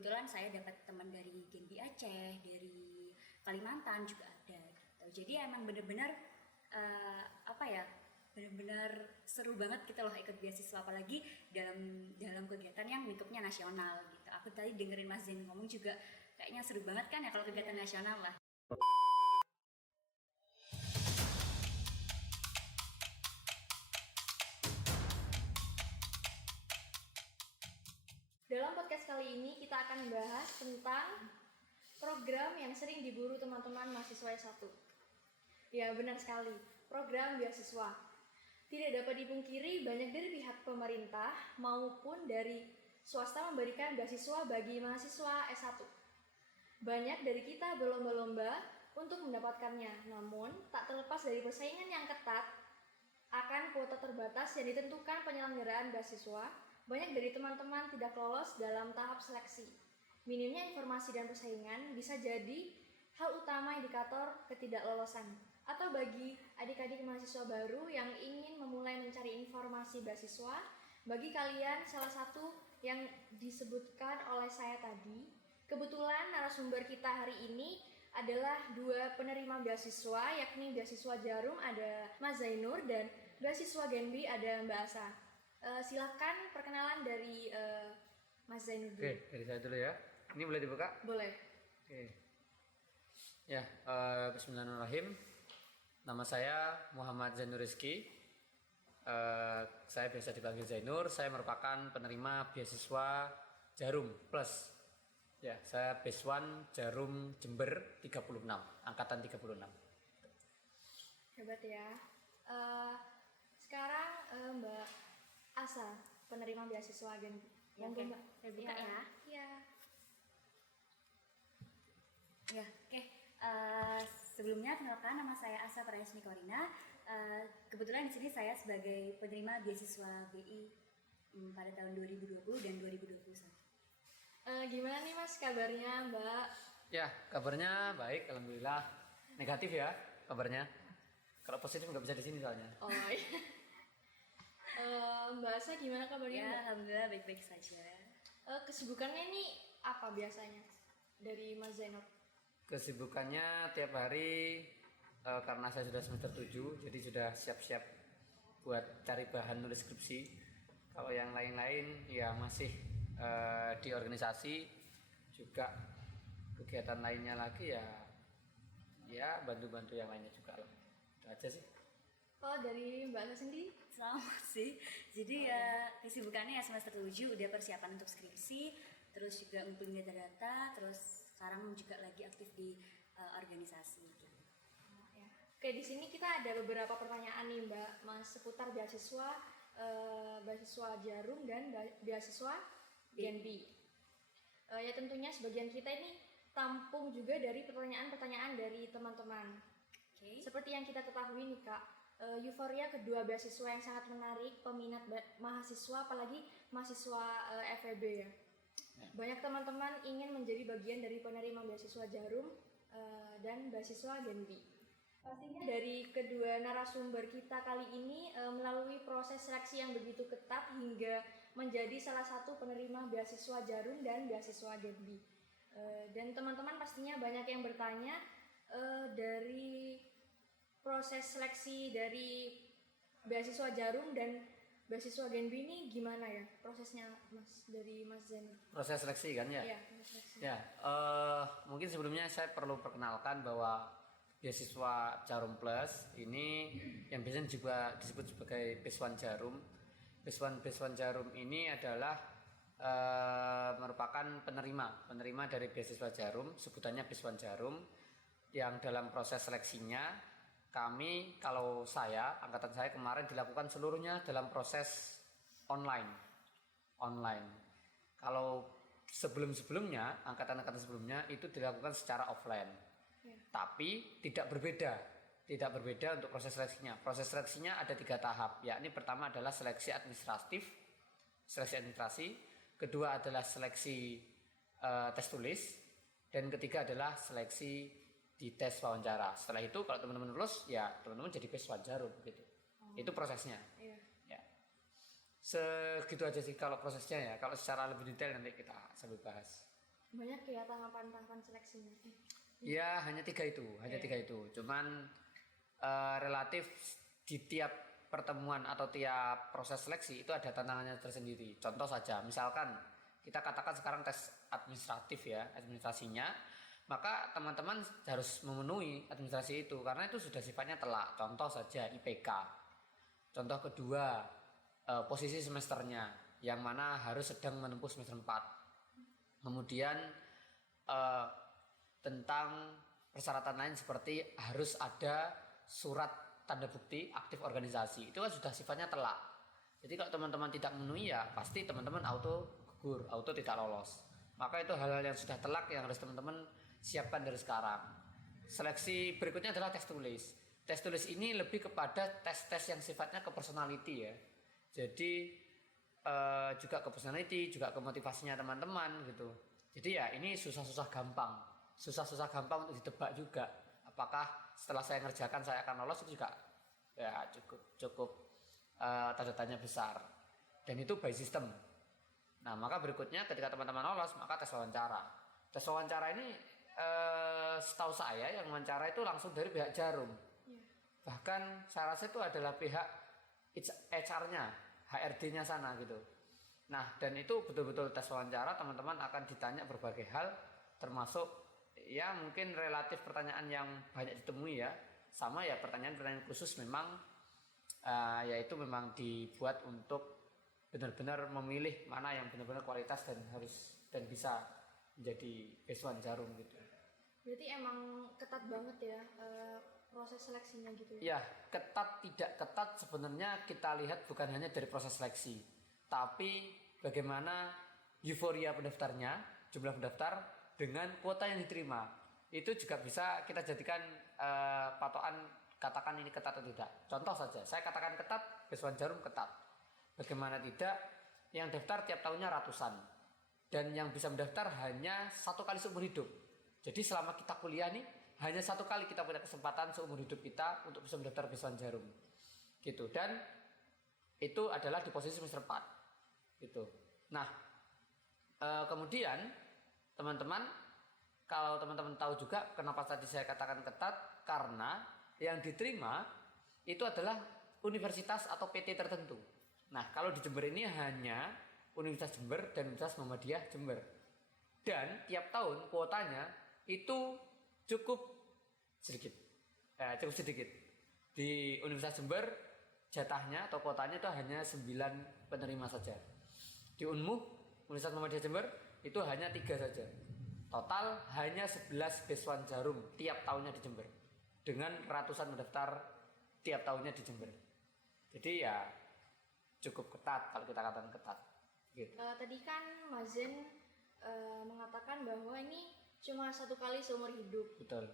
kebetulan saya dapat teman dari Genbi Aceh, dari Kalimantan juga ada gitu. Jadi emang bener-bener benar-benar seru banget gitu loh ikut beasiswa, apalagi dalam kegiatan yang lingkupnya nasional gitu. Aku tadi dengerin Mas Zain ngomong juga kayaknya seru banget kan ya kalau kegiatan nasional lah. Dalam podcast kali ini kita akan membahas tentang program yang sering diburu teman-teman mahasiswa S1. Ya, benar sekali, program beasiswa. Tidak dapat dipungkiri banyak dari pihak pemerintah maupun dari swasta memberikan beasiswa bagi mahasiswa S1. Banyak dari kita berlomba-lomba untuk mendapatkannya, namun tak terlepas dari persaingan yang ketat akan kuota terbatas yang ditentukan penyelenggaraan beasiswa, banyak dari teman-teman tidak lolos dalam tahap seleksi. Minimnya informasi dan persaingan bisa jadi hal utama indikator ketidaklolosan. Atau bagi adik-adik mahasiswa baru yang ingin memulai mencari informasi beasiswa, bagi kalian salah satu yang disebutkan oleh saya tadi, kebetulan narasumber kita hari ini adalah dua penerima beasiswa, yakni beasiswa Jarum ada Mas Zainur dan beasiswa Genbi ada Mbak Asa. Silakan perkenalan dari Mas Zainur dulu. Oke, dari saya dulu ya. Ini boleh dibuka? Boleh. Oke. Ya, bismillahirrahmanirrahim. Nama saya Muhammad Zainur Rizky. Saya biasa dipanggil Zainur. Saya merupakan penerima beasiswa Jarum Plus. Ya, saya Base 1 Jarum Jember 36, angkatan 36. Hebat ya. Sekarang Mbak Asa, penerima beasiswa Genbi. Oke, saya buka ya. Iya. Ya, oke. Sebelumnya kenalkan, nama saya Asa Prayasmi Korina. Kebetulan di sini saya sebagai penerima beasiswa BI pada tahun 2020 dan 2021. Gimana nih Mas kabarnya Mbak? Ya, kabarnya baik, alhamdulillah. Negatif ya kabarnya. Kalau positif nggak bisa di sini soalnya. Oh iya. Mbak Asa gimana kabarnya Ya, Mbak? alhamdulillah baik-baik saja. Kesibukannya nih apa biasanya dari Mas Zainur? Kesibukannya tiap hari karena saya sudah semester 7, jadi sudah siap-siap buat cari bahan nulis skripsi. Kalau yang lain-lain ya masih di organisasi, juga kegiatan lainnya lagi ya bantu-bantu yang lainnya juga lah. Itu aja sih. Kalau dari Mbak Asa sendiri? Sama sih. Jadi ya kesibukannya ya semester 7 udah persiapan untuk skripsi, terus juga ngumpulin data-data, terus sekarang juga lagi aktif di organisasi gitu. Ya. Oke, di sini kita ada beberapa pertanyaan nih Mbak, Mas, seputar beasiswa beasiswa Jarum dan beasiswa Genbi. Ya tentunya sebagian kita ini tampung juga dari pertanyaan-pertanyaan dari teman-teman. Oke. Seperti yang kita ketahui nih Kak, euforia kedua beasiswa yang sangat menarik peminat mahasiswa, apalagi mahasiswa FEB ya. Banyak teman-teman ingin menjadi bagian dari penerima beasiswa Jarum dan beasiswa Genbi. Pastinya dari kedua narasumber kita kali ini melalui proses seleksi yang begitu ketat hingga menjadi salah satu penerima beasiswa Jarum dan beasiswa Genbi. Dan teman-teman pastinya banyak yang bertanya dari proses seleksi dari beasiswa Jarum dan beasiswa Genbi ini gimana ya prosesnya Mas, dari Mas Zainur? Proses seleksi kan ya? Iya, proses seleksi. Ya, mungkin sebelumnya saya perlu perkenalkan bahwa beasiswa Jarum Plus ini yang biasanya juga disebut sebagai Base 1 Jarum. Base 1 Jarum ini adalah merupakan penerima dari beasiswa Jarum, sebutannya Base 1 Jarum, yang dalam proses seleksinya kalau angkatan saya kemarin dilakukan seluruhnya dalam proses online. Kalau sebelumnya, angkatan-angkatan sebelumnya itu dilakukan secara offline. Ya. Tapi tidak berbeda untuk proses seleksinya. Proses seleksinya ada 3 tahap, yakni pertama adalah seleksi administrasi, kedua adalah seleksi tes tulis, dan ketiga adalah seleksi di tes wawancara. Setelah itu kalau teman-teman lulus ya teman-teman jadi Base 1 Jarum gitu. Itu prosesnya. Iya. Ya. Segitu aja sih kalau prosesnya ya. Kalau secara lebih detail nanti kita sambil bahas. Banyak ya tahapan-tahapan seleksinya. Ya hanya tiga itu. Cuman relatif di tiap pertemuan atau tiap proses seleksi itu ada tantangannya tersendiri. Contoh saja, misalkan kita katakan sekarang tes administratif ya, administrasinya, maka teman-teman harus memenuhi administrasi itu karena itu sudah sifatnya telak. Contoh saja IPK. Contoh kedua, posisi semesternya yang mana harus sedang menempuh semester 4. Kemudian tentang persyaratan lain seperti harus ada surat tanda bukti aktif organisasi, itu kan sudah sifatnya telak. Jadi kalau teman-teman tidak memenuhi ya pasti teman-teman auto gugur, auto tidak lolos. Maka itu hal-hal yang sudah telak yang harus teman-teman siapkan dari sekarang. Seleksi berikutnya adalah tes tulis. Tes tulis ini lebih kepada tes-tes yang sifatnya ke personality ya. Jadi juga ke personality, juga ke motivasinya teman-teman gitu. Jadi ya ini susah-susah gampang untuk ditebak juga. Apakah setelah saya ngerjakan saya akan lolos, itu juga ya cukup tanda tanya besar. Dan itu by system. Nah maka berikutnya ketika teman-teman lolos maka tes wawancara. Tes wawancara ini setahu saya yang wawancara itu langsung dari pihak Jarum. Bahkan saya rasa itu adalah pihak HR-nya, HRD-nya sana gitu. Nah dan itu betul-betul tes wawancara, teman-teman akan ditanya berbagai hal, termasuk ya mungkin relatif pertanyaan yang banyak ditemui ya, sama ya pertanyaan-pertanyaan khusus memang yaitu memang dibuat untuk benar-benar memilih mana yang benar-benar kualitas dan bisa menjadi beasiswa Jarum gitu. Berarti emang ketat banget ya proses seleksinya gitu. Ya, ketat tidak ketat sebenarnya kita lihat bukan hanya dari proses seleksi, tapi bagaimana euforia pendaftarnya, jumlah pendaftar dengan kuota yang diterima. Itu juga bisa kita jadikan patokan, katakan ini ketat atau tidak. Contoh saja, saya katakan ketat, beasiswa Jarum ketat. Bagaimana tidak, yang daftar tiap tahunnya ratusan. Dan yang bisa mendaftar hanya 1 kali seumur hidup. Jadi selama kita kuliah nih, hanya 1 kali kita punya kesempatan seumur hidup kita untuk bisa mendaftar beasiswa Jarum. Gitu. Dan itu adalah di posisi semester 4. Gitu. Nah, kemudian teman-teman, kalau teman-teman tahu juga kenapa tadi saya katakan ketat, karena yang diterima itu adalah universitas atau PT tertentu. Nah, kalau di Jember ini hanya Universitas Jember dan Universitas Muhammadiyah Jember. Dan tiap tahun kuotanya itu cukup sedikit. Di Universitas Jember jatahnya atau kuotanya itu hanya 9 penerima saja. Di UNMU, Universitas Muhammadiyah Jember, itu hanya 3 saja. Total hanya 11 beasiswa Jarum tiap tahunnya di Jember. Dengan ratusan mendaftar tiap tahunnya di Jember. Jadi ya cukup ketat kalau kita katakan ketat. Gitu. Tadi kan Mas Zen mengatakan bahwa ini cuma 1 kali seumur hidup. Betul.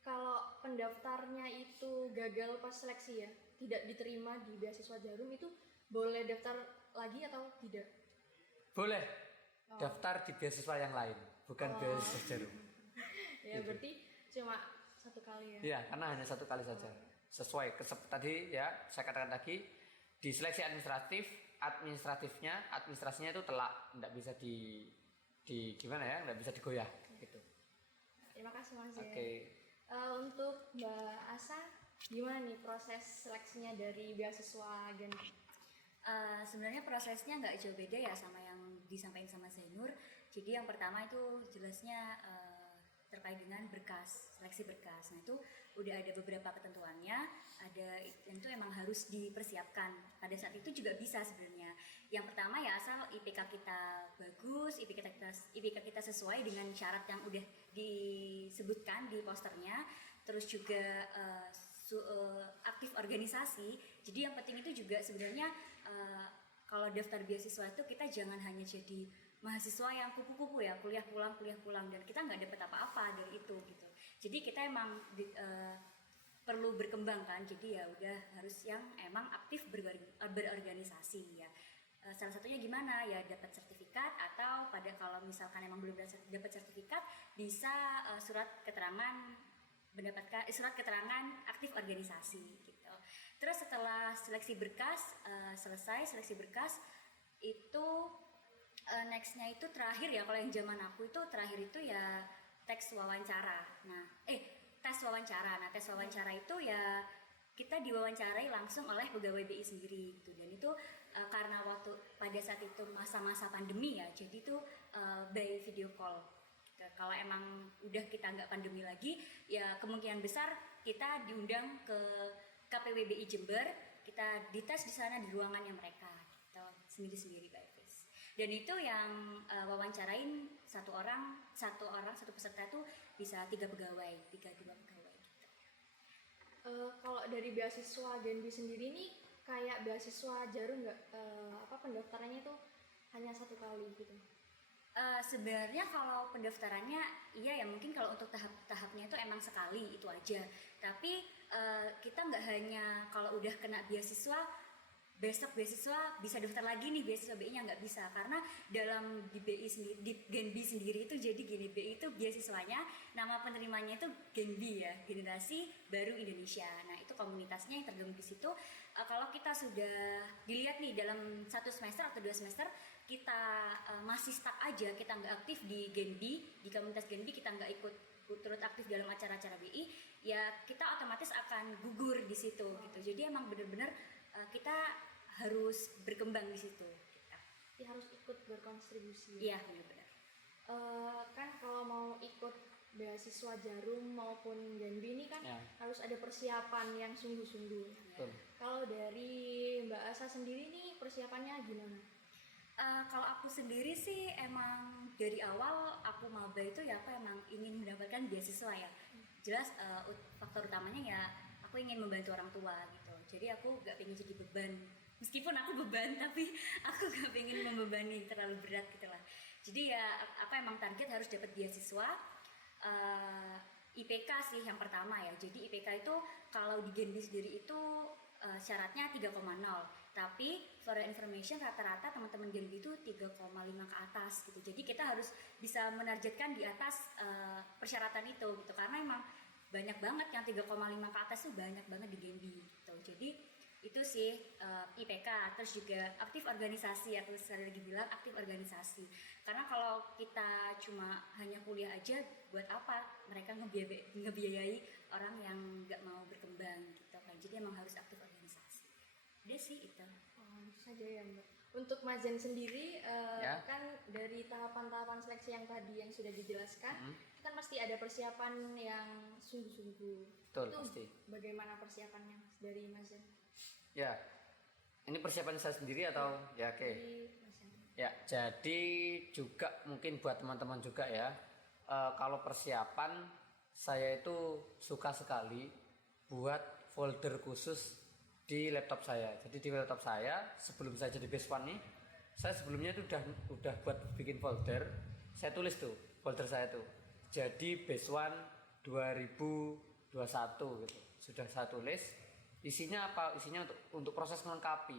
Kalau pendaftarnya itu gagal pas seleksi ya, tidak diterima di beasiswa Jarum, itu boleh daftar lagi atau tidak? Boleh daftar di beasiswa yang lain, bukan beasiswa Jarum. Ya Gitu. berarti cuma 1 kali ya? Iya, karena hanya 1 kali saja. Sesuai tadi ya, saya katakan lagi, di seleksi administrasinya itu telak, tidak bisa tidak bisa digoyah gitu. Terima kasih Mas Zen. Oke. Untuk Mbak Asa, gimana nih proses seleksinya dari beasiswa Genpi? Sebenarnya prosesnya nggak jauh beda ya sama yang disampaikan sama Zainur. Jadi yang pertama itu jelasnya terkait dengan berkas, seleksi berkas. Nah itu udah ada beberapa ketentuannya, ada dan itu emang harus dipersiapkan. Pada saat itu juga bisa sebenarnya. Yang pertama ya asal IPK kita bagus, IPK kita sesuai dengan syarat yang udah disebutkan di posternya. Terus juga aktif organisasi. Jadi yang penting itu juga sebenarnya kalau daftar beasiswa itu kita jangan hanya jadi mahasiswa yang kupu-kupu ya, kuliah pulang dan kita nggak dapat apa-apa dari itu gitu. Jadi kita emang perlu berkembang kan, jadi ya udah harus yang emang aktif berorganisasi ya. Salah satunya gimana ya, dapat sertifikat, atau kalau misalkan emang belum dapat sertifikat bisa surat keterangan aktif organisasi gitu. Terus setelah selesai seleksi berkas itu Nextnya itu terakhir ya, kalau yang zaman aku itu terakhir itu ya teks wawancara. Tes wawancara. Nah, tes wawancara itu ya kita diwawancarai langsung oleh pegawai BI sendiri gitu. Dan itu karena waktu pada saat itu masa-masa pandemi ya, jadi itu by video call. Kalau emang udah kita nggak pandemi lagi, ya kemungkinan besar kita diundang ke KPWBI Jember, kita dites di sana di ruangannya mereka, gitu, sendiri-sendiri Mbak Evis. Dan itu yang wawancarain satu peserta tuh bisa 3 pegawai, 2 pegawai gitu. Kalau dari beasiswa Genbi sendiri nih kayak beasiswa Jarum nggak, pendaftarannya itu hanya 1 kali gitu? Sebenarnya kalau pendaftarannya iya ya, mungkin kalau untuk tahap-tahapnya itu emang sekali itu aja. Tapi kita nggak hanya kalau udah kena beasiswa besok beasiswa bisa daftar lagi nih beasiswa BI-nya, nggak bisa, karena dalam di BI sendiri, di Genbi sendiri itu jadi gini, BI itu beasiswanya nama penerimanya itu Genbi ya, Generasi Baru Indonesia. Nah itu komunitasnya yang tergabung di situ. Kalau kita sudah dilihat nih dalam 1 semester atau 2 semester kita masih stuck aja, kita nggak aktif di Genbi, di komunitas Genbi, kita nggak ikut turut aktif dalam acara-acara BI, ya kita otomatis akan gugur di situ gitu. Jadi emang bener-bener kita harus berkembang di situ. Ya harus ikut berkontribusi. Iya benar-benar. Kan kalau mau ikut beasiswa Jarum maupun Genbi ini kan harus ada persiapan yang sungguh-sungguh. Kalau dari Mbak Asa sendiri nih persiapannya gimana? Kalau aku sendiri sih emang dari awal aku maba itu ya aku emang ingin mendapatkan beasiswa ya. Jelas faktor utamanya ya aku ingin membantu orang tua gitu. Jadi aku gak pengen jadi beban. Meskipun aku beban tapi aku gak pengen membebani terlalu berat gitu lah. Jadi ya aku emang target harus dapat beasiswa. IPK sih yang pertama ya. Jadi IPK itu kalau di Genbi sendiri itu syaratnya 3,0. Tapi for information rata-rata teman-teman Genbi itu 3,5 ke atas gitu. Jadi kita harus bisa menargetkan di atas persyaratan itu gitu. Karena emang banyak banget yang 3,5 ke atas tuh banyak banget di Genbi gitu. Jadi itu sih IPK. Terus juga aktif organisasi, aku sekali lagi bilang aktif organisasi. Karena kalau kita cuma hanya kuliah aja, buat apa mereka ngebiayai orang yang nggak mau berkembang gitu kan. Jadi emang harus aktif organisasi. Udah sih itu. Itu saja ya Mbak. Untuk Mazen sendiri kan dari tahapan-tahapan seleksi yang tadi yang sudah dijelaskan, kan pasti ada persiapan yang sungguh-sungguh. Betul, itu pasti. Bagaimana persiapannya dari Mazen? Ya, ini persiapan saya sendiri atau ya oke. Ya, jadi juga mungkin buat teman-teman juga ya, kalau persiapan saya itu suka sekali buat folder khusus di laptop saya. Jadi di laptop saya sebelum saya jadi Base One nih, saya sebelumnya itu udah buat bikin folder. Saya tulis tuh folder saya tuh. Jadi Base One 2021 gitu. Sudah saya tulis. Isinya apa? Isinya untuk proses melengkapi.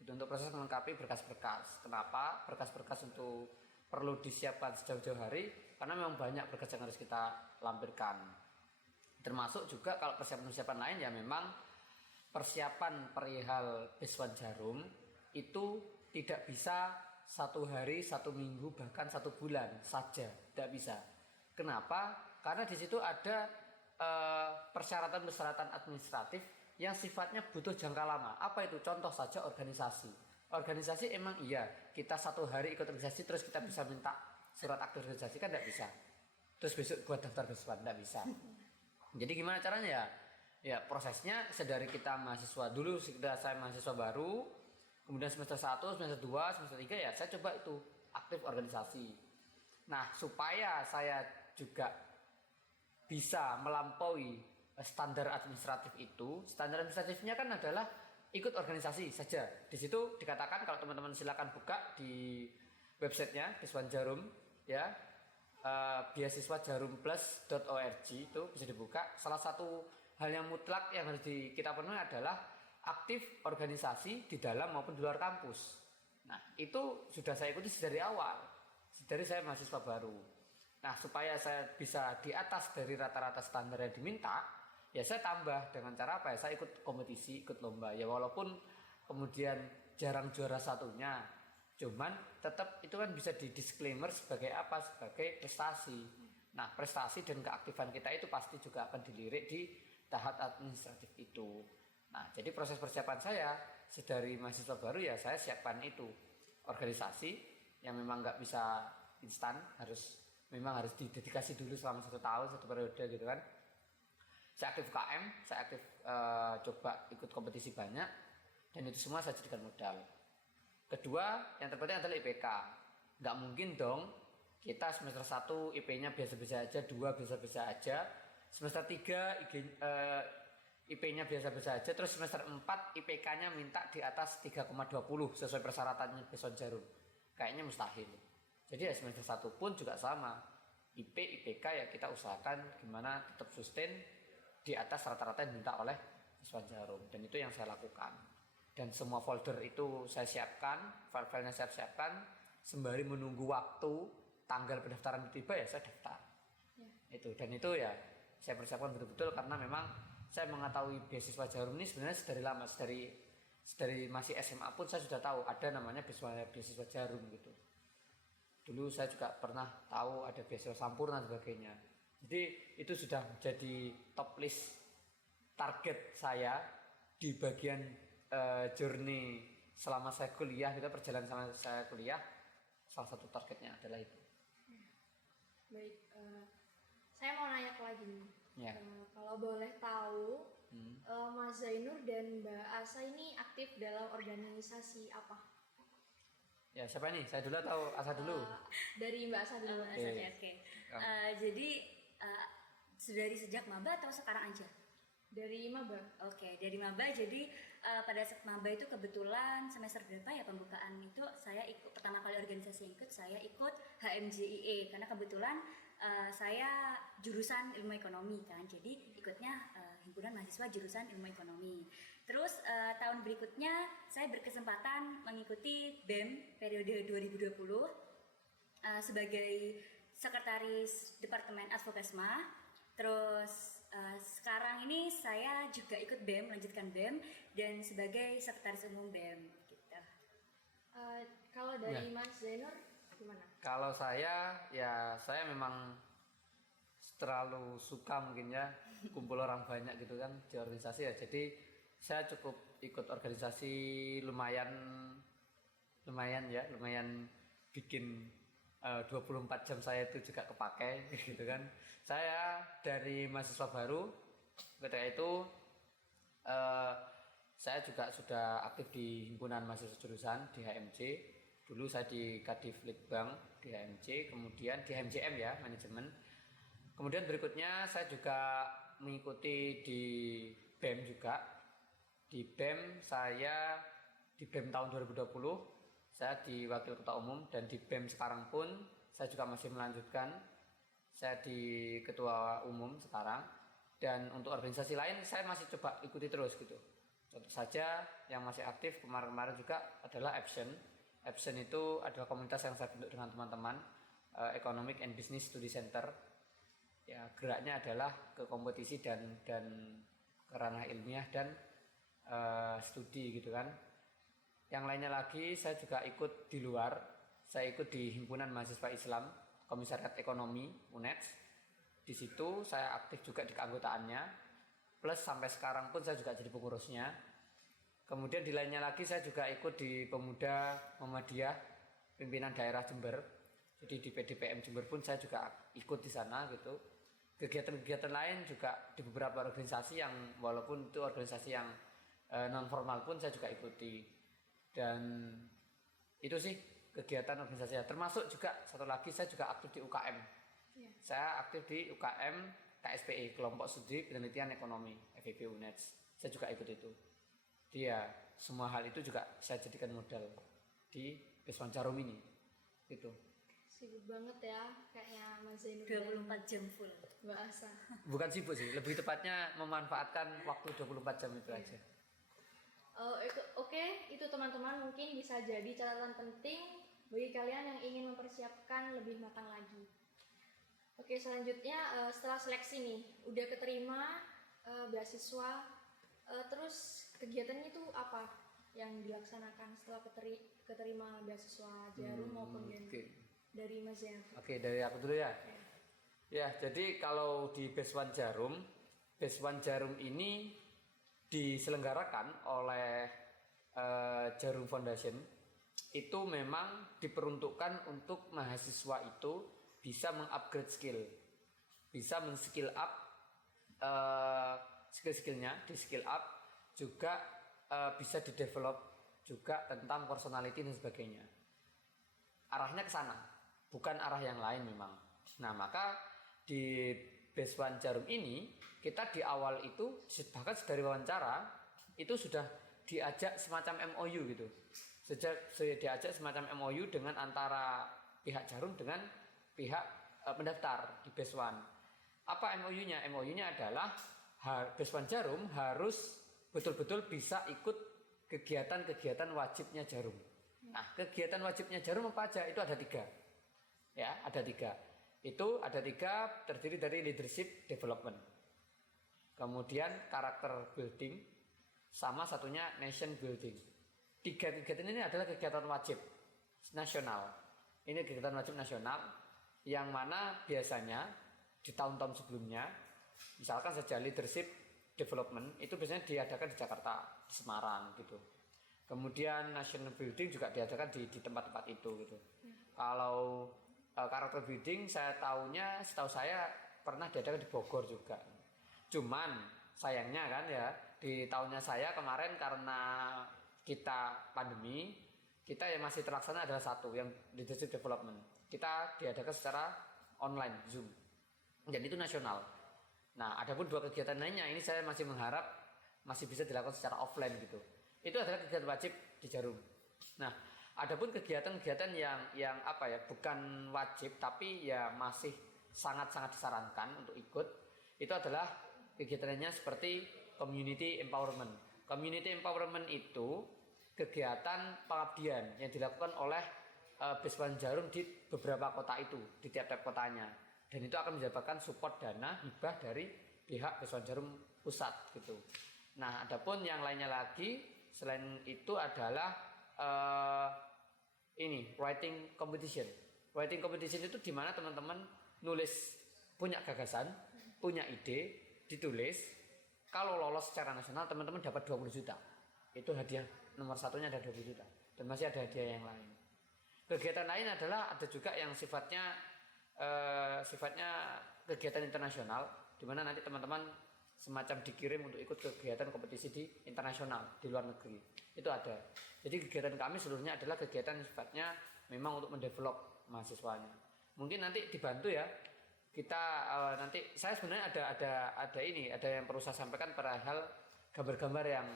Gitu, untuk proses melengkapi berkas-berkas. Kenapa? Berkas-berkas untuk perlu disiapkan sejauh-jauh hari karena memang banyak berkas yang harus kita lampirkan. Termasuk juga kalau persiapan-persiapan lain ya memang persiapan perihal Base Jarum itu tidak bisa 1 hari, 1 minggu, bahkan 1 bulan saja, tidak bisa. Kenapa? Karena di situ ada persyaratan-persyaratan administratif yang sifatnya butuh jangka lama. Apa itu? Contoh saja organisasi. Organisasi emang iya, kita 1 hari ikut organisasi terus kita bisa minta surat akte organisasi kan tidak bisa. Terus besok buat daftar Base tidak bisa. Jadi gimana caranya ya? Ya prosesnya sedari kita mahasiswa dulu, sudah saya mahasiswa baru, kemudian semester 1, semester 2, semester 3 ya saya coba itu aktif organisasi. Nah supaya saya juga bisa melampaui standar administratif itu, standar administratifnya kan adalah ikut organisasi saja. Di situ dikatakan kalau teman-teman silakan buka di websitenya Base Jarum ya, beasiswajarumplus.org itu bisa dibuka. Salah satu hal yang mutlak yang harus kita penuhi adalah aktif organisasi di dalam maupun di luar kampus. Nah itu sudah saya ikuti dari awal, dari saya mahasiswa baru. Nah supaya saya bisa di atas dari rata-rata standar yang diminta, ya saya tambah dengan cara apa ya? Saya ikut kompetisi, ikut lomba. Ya walaupun kemudian jarang juara satunya, Cuman tetap itu kan bisa di disclaimer sebagai apa? Sebagai prestasi. Nah, prestasi dan keaktifan kita itu pasti juga akan dilirik di tahap administratif itu. Nah, jadi proses persiapan saya sedari mahasiswa baru ya saya siapkan itu. Organisasi yang memang nggak bisa instan, memang harus didedikasi dulu selama 1 tahun, 1 periode gitu kan. Saya aktif KM, saya aktif coba ikut kompetisi banyak, dan itu semua saya jadikan modal. Kedua, yang terpenting adalah IPK. Nggak mungkin dong kita semester 1 IP-nya biasa-biasa aja, 2 biasa-biasa aja, semester 3 IP-nya biasa-biasa aja, terus semester 4 IPK-nya minta di atas 3,20 sesuai persyaratannya Beson Jarum. Kayaknya mustahil. Jadi ya semester 1 pun juga sama. IPK ya kita usahakan gimana tetap sustain di atas rata-rata yang diminta oleh Beson Jarum, dan itu yang saya lakukan. Dan semua folder itu saya siapkan, file-filenya saya siapkan, sembari menunggu waktu tanggal pendaftaran tiba ya saya daftar. Itu, dan itu ya saya persiapkan betul-betul karena memang saya mengetahui beasiswa Jarum ini sebenarnya dari lama, dari masih SMA pun saya sudah tahu ada namanya beasiswa Jarum gitu. Dulu saya juga pernah tahu ada beasiswa Sampurna dan sebagainya. Jadi itu sudah menjadi top list target saya di bagian journey selama saya kuliah, gitu, perjalanan selama saya kuliah. Salah satu targetnya adalah itu. Baik, saya mau nanya lagi nih. Ya. Kalau boleh tahu, Mas Zainur dan Mbak Asa ini aktif dalam organisasi apa? Ya, siapa ini? Saya dulu atau Asa dulu? Dari Mbak Asa dulu. Oke. Jadi dari sejak maba atau sekarang aja? Dari maba. Oke, dari maba. Jadi pada saat maba itu kebetulan semester berapa ya pembukaan itu saya ikut pertama kali organisasi yang ikut, saya ikut HMJIE karena kebetulan saya jurusan ilmu ekonomi kan, jadi ikutnya himpunan mahasiswa jurusan ilmu ekonomi. Terus tahun berikutnya saya berkesempatan mengikuti BEM periode 2020 sebagai sekretaris Departemen Advokasma. Terus sekarang ini saya juga ikut BEM, melanjutkan BEM dan sebagai sekretaris umum BEM gitu. Kalau dari Mas Zainur gimana? Kalau saya memang terlalu suka mungkin ya kumpul orang banyak gitu kan di organisasi ya. Jadi saya cukup ikut organisasi lumayan bikin 24 jam saya itu juga kepakai gitu kan. Saya dari mahasiswa baru ketika itu saya juga sudah aktif di himpunan mahasiswa jurusan di HMJ. Dulu saya di Kadif Litbang di HMJ, kemudian di HMJM ya, manajemen. Kemudian berikutnya saya juga mengikuti di BEM juga. Di BEM di BEM tahun 2020 saya di wakil ketua umum, dan di BEM sekarang pun saya juga masih melanjutkan. Saya di ketua umum sekarang, dan untuk organisasi lain saya masih coba ikuti terus gitu. Contoh saja yang masih aktif kemarin-kemarin juga adalah Epson. Epson itu adalah komunitas yang saya bentuk dengan teman-teman, Economic and Business Study Center. Ya, geraknya adalah ke kompetisi dan ke ranah ilmiah dan studi gitu kan. Yang lainnya lagi saya juga ikut di luar. Saya ikut di Himpunan Mahasiswa Islam Komisariat Ekonomi UNED. Di situ saya aktif juga di keanggotaannya. Plus sampai sekarang pun saya juga jadi pengurusnya. Kemudian di lainnya lagi saya juga ikut di Pemuda Muhammadiyah Pimpinan Daerah Jember. Jadi di PDPM Jember pun saya juga ikut di sana gitu. Kegiatan-kegiatan lain juga di beberapa organisasi yang walaupun itu organisasi yang non formal pun saya juga ikuti. Dan itu sih kegiatan organisasi. Termasuk juga satu lagi saya juga aktif di UKM. Saya aktif di UKM KSPI, Kelompok Studi Penelitian Ekonomi FEB UNED. Saya juga ikut itu. Dia semua hal itu juga saya jadikan modal di Beasiswa Jarum ini. Gitu. Sibuk banget ya kayaknya Mas Zainur. 24 jam full. Mbak Asa. Bukan sibuk sih, lebih tepatnya memanfaatkan waktu 24 jam itu aja. Oke, itu teman-teman mungkin bisa jadi catatan penting bagi kalian yang ingin mempersiapkan lebih matang lagi. Oke, selanjutnya setelah seleksi nih, udah keterima beasiswa, terus kegiatannya itu apa? yang dilaksanakan setelah keterima beasiswa Jarum maupun Genbi Oke. dari Mas Zain? Oke, dari aku dulu ya. Ya, jadi kalau di Beswan Jarum ini diselenggarakan oleh Jarum Foundation. Itu memang diperuntukkan untuk mahasiswa itu bisa mengupgrade skill, bisa men-skill up skill-skillnya, di skill up juga bisa di-develop juga tentang personality dan sebagainya. Arahnya ke sana, bukan arah yang lain memang. Nah, maka di Beswan Jarum ini kita di awal itu bahkan dari wawancara itu sudah diajak semacam MOU gitu. Diajak semacam MOU dengan antara pihak Jarum dengan pihak pendaftar di Beswan. Apa MOU-nya? MOU-nya adalah Beswan Jarum harus betul-betul bisa ikut kegiatan-kegiatan wajibnya Jarum. Nah, kegiatan wajibnya Jarum apa aja? Itu ada 3. Ya, ada 3. Itu ada 3 terdiri dari leadership development, kemudian character building, sama satunya nation building. 3 kegiatan ini adalah kegiatan wajib nasional. Ini kegiatan wajib nasional yang mana biasanya di tahun-tahun sebelumnya, misalkan saja leadership development itu biasanya diadakan di Jakarta, di Semarang gitu. Kemudian national building juga diadakan di tempat-tempat itu gitu. Kalau karakter building setahu saya pernah diadakan di Bogor juga. Cuman sayangnya kan ya di tahunnya saya kemarin karena kita pandemi, kita yang masih terlaksana adalah satu yang leadership development. Kita diadakan secara online Zoom. Dan itu nasional. Nah, adapun 2 kegiatan lainnya ini saya masih mengharap masih bisa dilakukan secara offline gitu. Itu adalah kegiatan wajib di Jarum. Nah, adapun kegiatan-kegiatan yang apa ya, bukan wajib tapi ya masih sangat-sangat disarankan untuk ikut, itu adalah kegiatannya seperti community empowerment. Community empowerment itu kegiatan pengabdian yang dilakukan oleh Beswan Jarum di beberapa kota itu, di tiap-tiap kotanya. Dan itu akan mendapatkan support dana hibah dari pihak Beswan Jarum pusat gitu. Nah, adapun yang lainnya lagi selain itu adalah writing competition. Writing competition itu di mana teman-teman nulis, punya gagasan, punya ide, ditulis. Kalau lolos secara nasional teman-teman dapat 20 juta. Itu hadiah nomor satunya ada 20 juta. Dan masih ada hadiah yang lain. Kegiatan lain adalah ada juga yang sifatnya kegiatan internasional, di mana nanti teman-teman semacam dikirim untuk ikut kegiatan kompetisi di internasional di luar negeri. Itu ada. Jadi kegiatan kami seluruhnya adalah kegiatan yang sifatnya memang untuk mendevelop mahasiswanya. Mungkin nanti dibantu ya. Kita nanti saya sebenarnya ada yang perlu saya sampaikan perihal gambar-gambar yang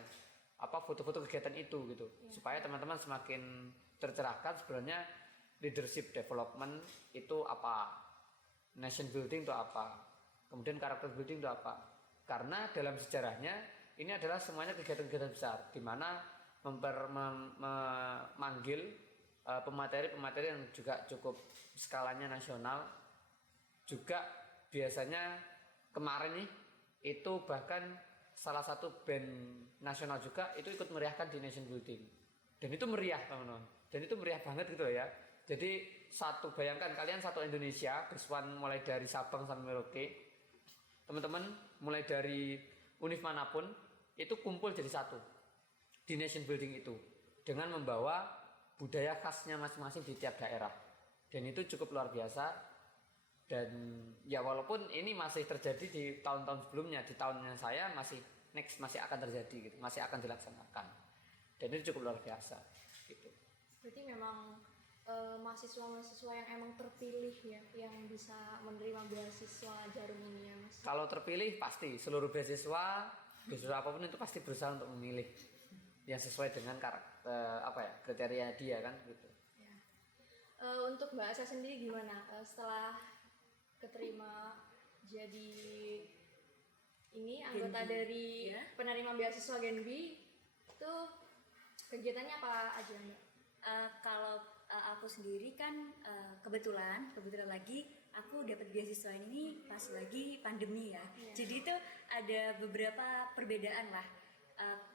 foto-foto kegiatan itu gitu. Supaya teman-teman semakin tercerahkan sebenarnya leadership development itu apa, nation building itu apa, kemudian character building itu apa. Karena dalam sejarahnya ini adalah semuanya kegiatan-kegiatan besar di mana memanggil pemateri-pemateri yang juga cukup skalanya nasional. Juga biasanya kemarin nih itu bahkan salah satu band nasional juga itu ikut meriahkan di nation building. Dan itu meriah teman-teman. Dan itu meriah banget gitu ya. Jadi bayangkan kalian satu Indonesia, Beswan mulai dari Sabang sampai Merauke. Teman-teman mulai dari univ manapun itu kumpul jadi satu di nation building itu dengan membawa budaya khasnya masing-masing di tiap daerah. Dan itu cukup luar biasa. Dan ya walaupun ini masih terjadi di tahun-tahun sebelumnya, di tahunnya saya masih akan terjadi gitu, masih akan dilaksanakan. Dan itu cukup luar biasa gitu. Berarti memang mahasiswa-mahasiswa yang emang terpilih ya yang bisa menerima beasiswa Jarum ini ya Mas. Kalau terpilih pasti seluruh beasiswa apapun itu pasti berusaha untuk memilih yang sesuai dengan kriteria dia kan gitu. Ya. Untuk Mbak Asa sendiri gimana setelah keterima jadi ini anggota Genbi, dari ya. penerima beasiswa Genbi itu kegiatannya apa aja Mbak? Kalau aku sendiri kan kebetulan lagi aku dapat beasiswa ini pas lagi pandemi ya. Iya. Jadi itu ada beberapa perbedaan lah.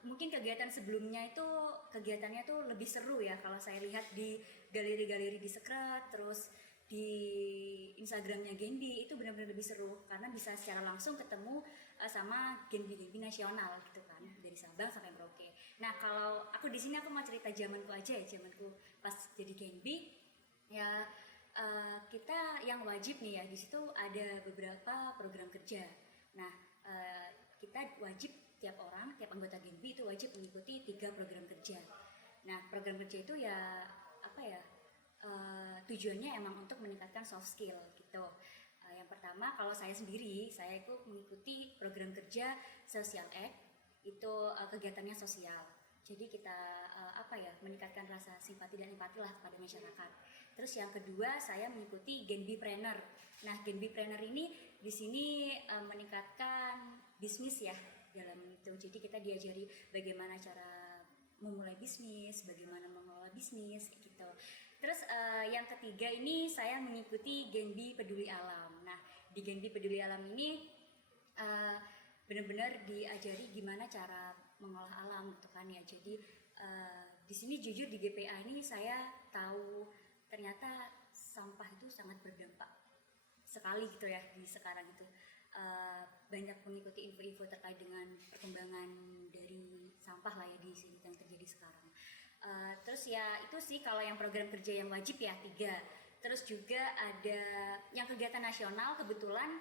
Mungkin kegiatan sebelumnya itu kegiatannya tuh lebih seru ya kalau saya lihat di galeri-galeri di Sekret, terus di Instagramnya Genbi itu benar-benar lebih seru karena bisa secara langsung ketemu sama Genbi nasional gitu kan, dari Sabang sampai Merauke. Nah kalau aku di sini aku mau cerita zamanku aja ya, zamanku pas jadi Genbi ya. Kita yang wajib nih ya di situ ada beberapa program kerja. Nah kita wajib, tiap orang, tiap anggota Genbi itu wajib mengikuti 3 program kerja. Nah program kerja itu ya apa ya, tujuannya emang untuk meningkatkan soft skill gitu. Yang pertama kalau saya sendiri, saya itu mengikuti program kerja Social Act, itu kegiatannya sosial. Jadi kita apa ya, meningkatkan rasa simpati dan empati lah kepada masyarakat. Terus yang kedua saya mengikuti Genbipreneur. Nah Genbipreneur ini di sini meningkatkan bisnis ya dalam itu. Jadi kita diajari bagaimana cara memulai bisnis, bagaimana mengelola bisnis gitu. Terus yang ketiga ini saya mengikuti Genbi Peduli Alam. Nah di Genbi Peduli Alam ini benar-benar diajari gimana cara mengolah alam gitu kan ya. Jadi di sini jujur di GPA ini saya tahu ternyata sampah itu sangat berdampak sekali gitu ya di sekarang itu. Banyak mengikuti info-info terkait dengan perkembangan dari sampah lah ya di sini yang terjadi sekarang. Terus ya itu sih kalau yang program kerja yang wajib ya 3. Terus juga ada yang kegiatan nasional, kebetulan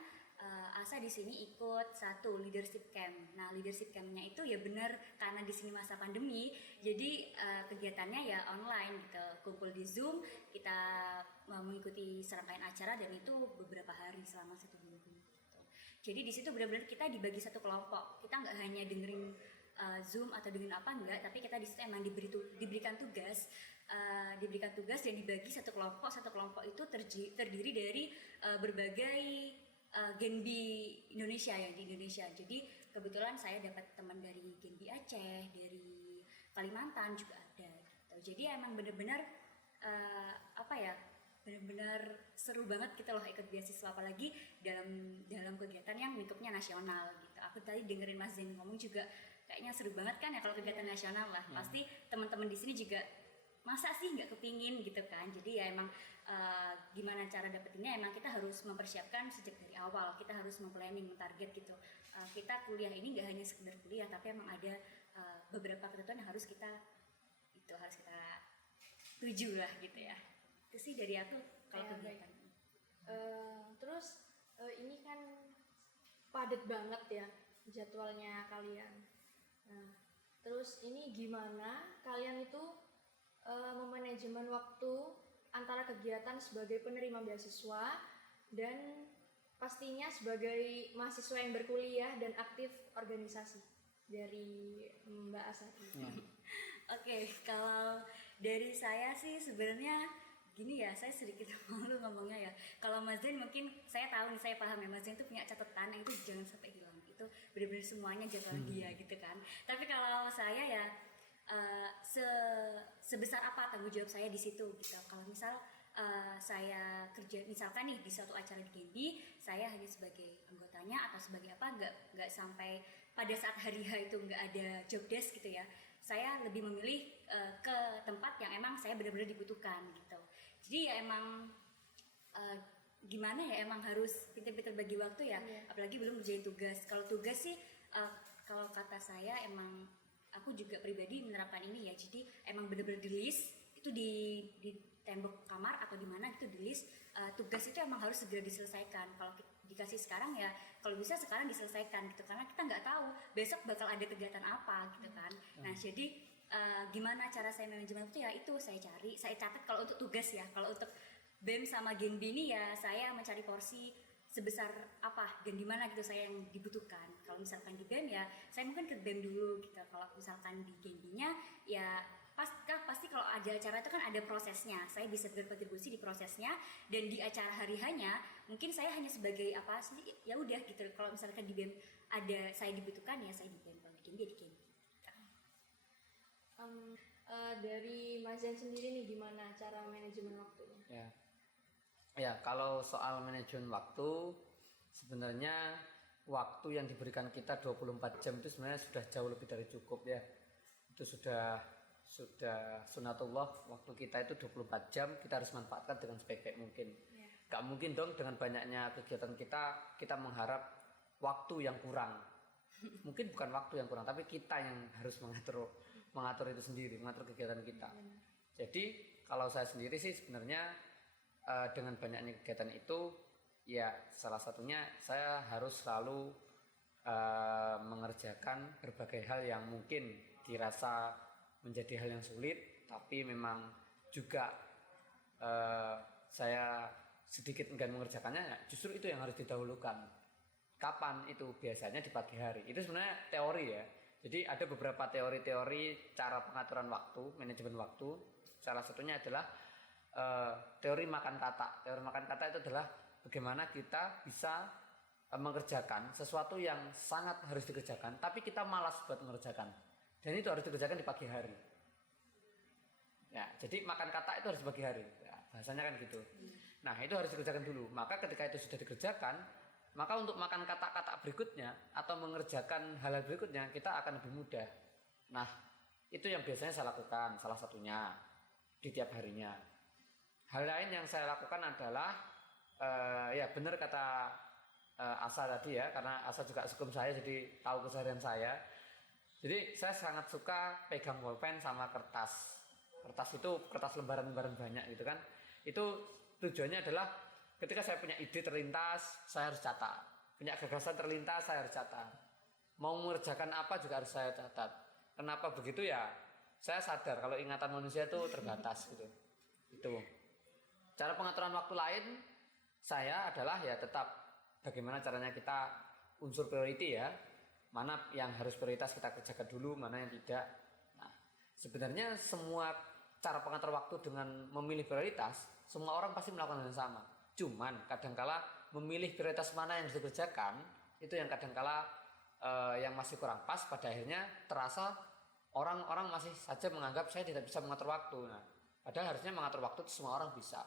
Asa di sini ikut 1 leadership camp. Nah leadership campnya itu ya benar karena di sini masa pandemi, jadi kegiatannya ya online gitu, kumpul di Zoom, kita mengikuti serangkaian acara dan itu beberapa hari selama 1 minggu. Jadi di situ benar-benar kita dibagi satu kelompok. Kita nggak hanya dengerin Zoom atau dengerin apa enggak, tapi kita di situ emang diberikan tugas, dan dibagi satu kelompok. Satu kelompok itu terdiri dari berbagai Genbi Indonesia ya di Indonesia. Jadi kebetulan saya dapat teman dari Genbi Aceh, dari Kalimantan juga ada. Gitu. Jadi emang benar-benar apa ya? Benar-benar seru banget gitu loh ikut beasiswa, apalagi dalam kegiatan yang lingkupnya nasional gitu. Aku tadi dengerin Mas Zain ngomong juga kayaknya seru banget kan ya kalau kegiatan nasional lah. Pasti teman-teman di sini juga masa sih nggak kepingin gitu kan. Jadi ya emang gimana cara dapetinnya, emang kita harus mempersiapkan sejak dari awal. Kita harus memplanning, mentarget gitu. Kita kuliah ini nggak hanya sekedar kuliah, tapi emang ada beberapa ketentuan yang harus kita tuju lah gitu ya. Itu sih dari aku kalau Ya, kegiatan. Terus ini kan padat banget ya jadwalnya kalian. Nah, terus ini gimana kalian itu memanajemen waktu antara kegiatan sebagai penerima beasiswa dan pastinya sebagai mahasiswa yang berkuliah dan aktif organisasi dari Mbak Asari? Oke, kalau dari saya sih sebenarnya gini ya, saya sedikit malu ngomongnya ya. Kalau Mas Zain mungkin saya tahu nih, saya paham ya, Mas Zain itu punya catatan yang itu jangan sampai hilang. Itu benar-benar semuanya jadwal dia gitu kan. Tapi kalau saya ya sebesar apa tanggung jawab saya di situ gitu. Kalau misal saya kerja misalkan nih di suatu acara di Genbi, saya hanya sebagai anggotanya atau sebagai apa, nggak sampai pada saat hari H itu nggak ada job desk gitu ya. Saya lebih memilih ke tempat yang emang saya benar-benar dibutuhkan gitu. Jadi ya emang gimana ya, emang harus pintar-pintar bagi waktu ya. Apalagi belum ngerjain tugas. Kalau tugas sih kalau kata saya emang aku juga pribadi menerapkan ini ya. Jadi emang benar-benar di list itu di tembok kamar atau di mana gitu, di list tugas itu emang harus segera diselesaikan. Kalau dikasih sekarang ya kalau bisa sekarang diselesaikan gitu, karena kita nggak tahu besok bakal ada kegiatan apa gitu kan. Nah jadi gimana cara saya manajemen itu ya, itu saya catat kalau untuk tugas ya. Kalau untuk BEM sama Genbi ini ya saya mencari porsi sebesar apa dan di mana gitu saya yang dibutuhkan. Kalau misalkan di BEM ya saya mungkin ke BEM dulu gitu. Kalau misalkan di Genbinya ya pasti kalau ada acara itu kan ada prosesnya. Saya bisa berkontribusi di prosesnya, dan di acara hari hanya mungkin saya hanya sebagai apa sih, ya udah gitu. Kalau misalkan di BEM ada saya dibutuhkan ya saya di BEM, kalau di Genbi ya di Genbi. Dari Mas Zain sendiri nih gimana cara manajemen waktunya? Ya, kalau soal manajemen waktu sebenarnya waktu yang diberikan kita 24 jam itu sebenarnya sudah jauh lebih dari cukup ya. Itu sudah sunatullah, waktu kita itu 24 jam kita harus manfaatkan dengan sebaik-baik mungkin. Gak mungkin dong dengan banyaknya kegiatan kita mengharap waktu yang kurang. Mungkin bukan waktu yang kurang, tapi kita yang harus mengatur itu sendiri, mengatur kegiatan kita. Jadi kalau saya sendiri sih sebenarnya dengan banyaknya kegiatan itu, ya salah satunya saya harus selalu mengerjakan berbagai hal yang mungkin dirasa menjadi hal yang sulit, tapi memang juga saya sedikit enggan mengerjakannya, ya justru itu yang harus didahulukan. Kapan itu? Biasanya di pagi hari. Itu sebenarnya teori ya. Jadi ada beberapa teori-teori cara pengaturan waktu, manajemen waktu. Salah satunya adalah teori makan kata. Teori makan kata itu adalah bagaimana kita bisa mengerjakan sesuatu yang sangat harus dikerjakan, tapi kita malas buat mengerjakan. Dan itu harus dikerjakan di pagi hari. Ya, jadi makan kata itu harus di pagi hari. Ya, bahasanya kan gitu. Nah, itu harus dikerjakan dulu. Maka ketika itu sudah dikerjakan, maka untuk makan kata-kata berikutnya atau mengerjakan hal-hal berikutnya kita akan lebih mudah. Nah, itu yang biasanya saya lakukan, salah satunya di tiap harinya. Hal lain yang saya lakukan adalah ya benar kata Asa tadi ya, karena Asa juga sekum saya jadi tahu keseharian saya. Jadi saya sangat suka pegang bolpen sama kertas. Kertas itu kertas lembaran-lembaran banyak gitu kan. Itu tujuannya adalah ketika saya punya ide terlintas, saya harus catat. Punya gagasan terlintas, saya harus catat. Mau mengerjakan apa juga harus saya catat. Kenapa begitu ya? Saya sadar kalau ingatan manusia itu terbatas gitu. Itu. Cara pengaturan waktu lain saya adalah ya tetap bagaimana caranya kita unsur priority ya. Mana yang harus prioritas kita kerjakan dulu, mana yang tidak. Nah, sebenarnya semua cara pengatur waktu dengan memilih prioritas, semua orang pasti melakukan hal yang sama. Cuman kadangkala memilih prioritas mana yang harus dikerjakan, itu yang kadangkala yang masih kurang pas, pada akhirnya terasa orang-orang masih saja menganggap saya tidak bisa mengatur waktu. Nah, padahal harusnya mengatur waktu itu semua orang bisa.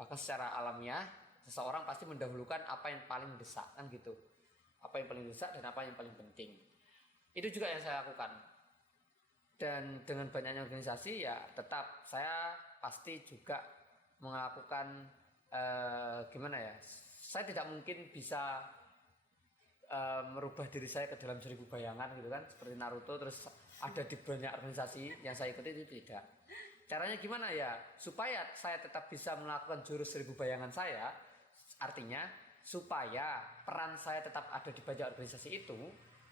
Bahkan secara alamiah, seseorang pasti mendahulukan apa yang paling mendesak kan gitu. Apa yang paling mendesak dan apa yang paling penting. Itu juga yang saya lakukan. Dan dengan banyaknya organisasi ya tetap saya pasti juga melakukan gimana ya, saya tidak mungkin bisa merubah diri saya ke dalam 1000 bayangan gitu kan, seperti Naruto terus ada di banyak organisasi yang saya ikuti, itu tidak. Caranya gimana ya supaya saya tetap bisa melakukan jurus 1000 bayangan saya, artinya supaya peran saya tetap ada di banyak organisasi itu,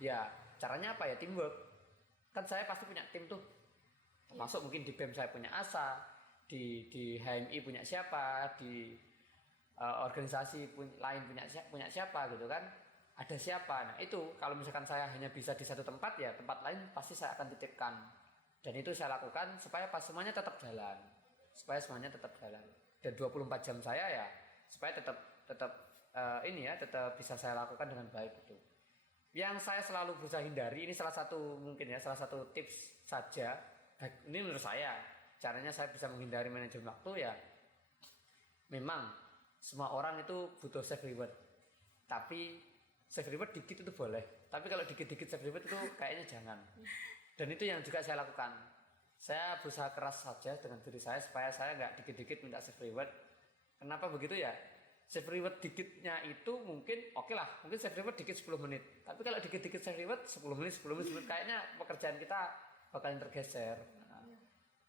ya caranya apa ya, teamwork. Kan saya pasti punya tim tuh, termasuk mungkin di BEM saya punya Asa, di HMI punya siapa, di organisasi lain punya siapa gitu kan, ada siapa. Nah itu kalau misalkan saya hanya bisa di satu tempat, ya tempat lain pasti saya akan titipkan. Dan itu saya lakukan supaya pas semuanya tetap jalan, dan 24 jam saya ya supaya tetap tetap bisa saya lakukan dengan baik itu. Yang saya selalu berusaha hindari, ini salah satu tips saja, ini menurut saya caranya saya bisa menghindari manajemen waktu ya. Memang semua orang itu butuh self reward, tapi self reward dikit itu boleh, tapi kalau dikit-dikit self reward itu kayaknya jangan. Dan itu yang juga saya lakukan. Saya berusaha keras saja dengan diri saya supaya saya nggak dikit-dikit minta self reward. Kenapa begitu ya? Self reward dikitnya itu mungkin oke lah, mungkin self reward dikit 10 menit. Tapi kalau dikit-dikit self reward 10 menit kayaknya pekerjaan kita bakalan tergeser. Nah,